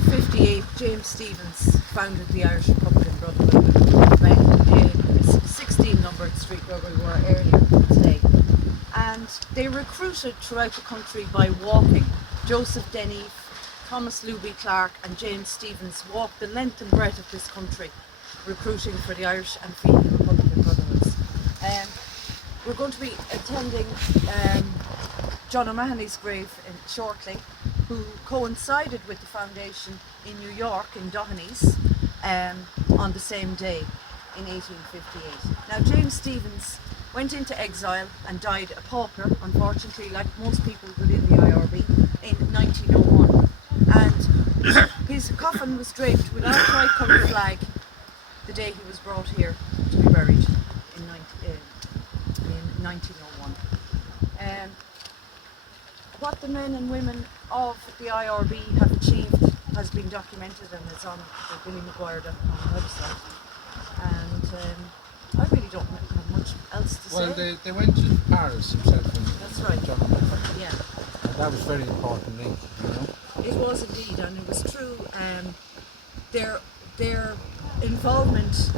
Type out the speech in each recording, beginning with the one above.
1858, James Stephens founded the Irish Republican Brotherhood in 16 Lombard Street, where we were earlier today. And they recruited throughout the country by walking. Joseph Denny, Thomas Luby Clark and James Stephens walked the length and breadth of this country recruiting for the Irish and Fenian Republican Brotherhoods. We're going to be attending John O'Mahony's grave shortly, who coincided with the foundation in New York, in Dohenys, on the same day in 1858. Now, James Stephens went into exile and died a pauper, unfortunately, like most people within the IRB, in 1901. And his coffin was draped with our tricolour flag the day he was brought here to be buried in 1901. What the men and women of the IRB have achieved has been documented and is on the BillyMcGuire.com website. And I really don't have much else to say. Well, they went to Paris himself. That's right. John O'Mahony. Yeah. And that was very important link, you know. It was indeed, and it was true. Their involvement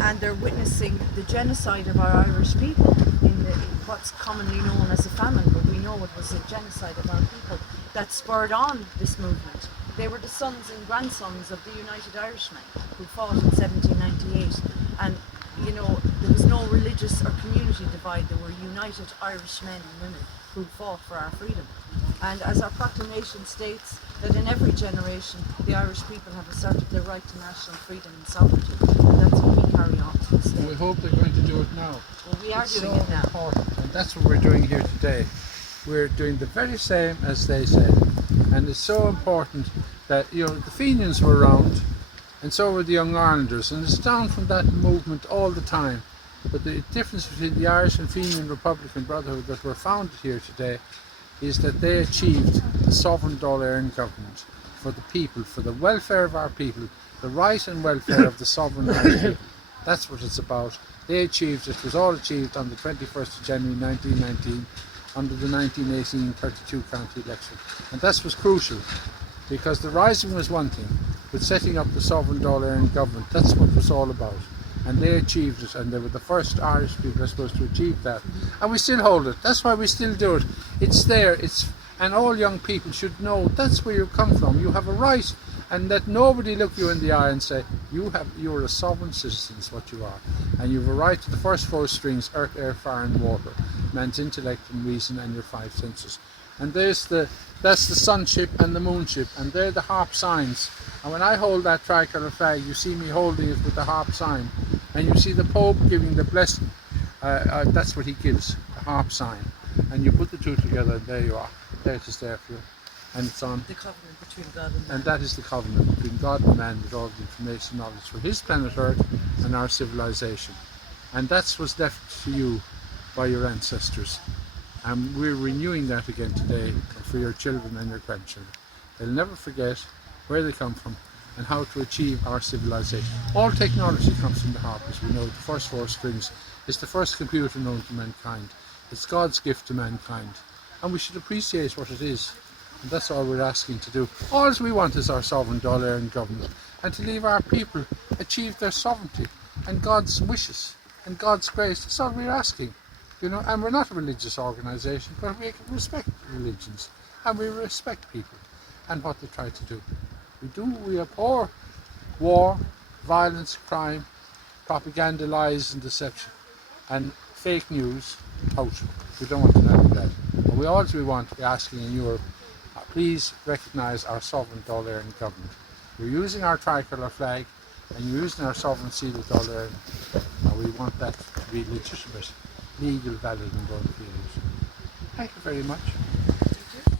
and their witnessing the genocide of our Irish people in what's commonly known as a famine, but we know it was a genocide of our people that spurred on this movement. They were the sons and grandsons of the United Irishmen who fought in 1798, and you know, there was no religious or community divide. There were united Irish men and women who fought for our freedom. And as our proclamation states, that in every generation the Irish people have asserted their right to national freedom and sovereignty, and that's what we carry on to this day. And we hope they're going to do it now. Well, we are it's doing so it now. Important. And that's what we're doing here today. We're doing the very same as they said. And it's so important that, you know, the Fenians were around, and so were the Young Irelanders, and it's down from that movement all the time. But the difference between the Irish and Fenian Republican Brotherhood that were founded here today is that they achieved the sovereign Dáil government for the people, for the welfare of our people, the right and welfare of the sovereign Irish people. That's what it's about. They achieved it. It was all achieved on the 21st of January 1919 under the 1918 32 county election. And that was crucial, because the rising was one thing, but setting up the sovereign Dáil government, that's what it was all about. And they achieved it, and they were the first Irish people, I suppose, to achieve that. And we still hold it. That's why we still do it. It's there. And all young people should know that's where you come from. You have a right, and let nobody look you in the eye and say, you're a sovereign citizen, is what you are. And you have a right to the first four strings: earth, air, fire and water, man's intellect and reason and your five senses. And that's the sunship and the moonship, and they're the harp signs. And when I hold that tricolour flag, you see me holding it with the harp sign. And you see the Pope giving the blessing. That's what he gives, the harp sign. And you put the two together, and there you are. There it is there for you. And it's on. The covenant between God and man. And that is the covenant between God and man, with all the information and knowledge for his planet Earth and our civilization. And that's what's left to you by your ancestors. And we're renewing that again today for your children and your grandchildren. They'll never forget where they come from and how to achieve our civilization. All technology comes from the harp, as we know. The first four strings is the first computer known to mankind. It's God's gift to mankind, and we should appreciate what it is. And that's all we're asking to do. All we want is our sovereign Dáil government, and to leave our people achieve their sovereignty and God's wishes and God's grace. That's all we're asking. You know, and we're not a religious organisation, but we respect religions and we respect people and what they try to do. We abhor war, violence, crime, propaganda, lies and deception, and fake news out. We don't want to have that. But all we want, we're asking in Europe, please recognise our sovereign Dáil government. You're using our tricolour flag and you're using our sovereign seal of Dáil, and we want that to be legitimate, legal, valid and going forward. Thank you very much.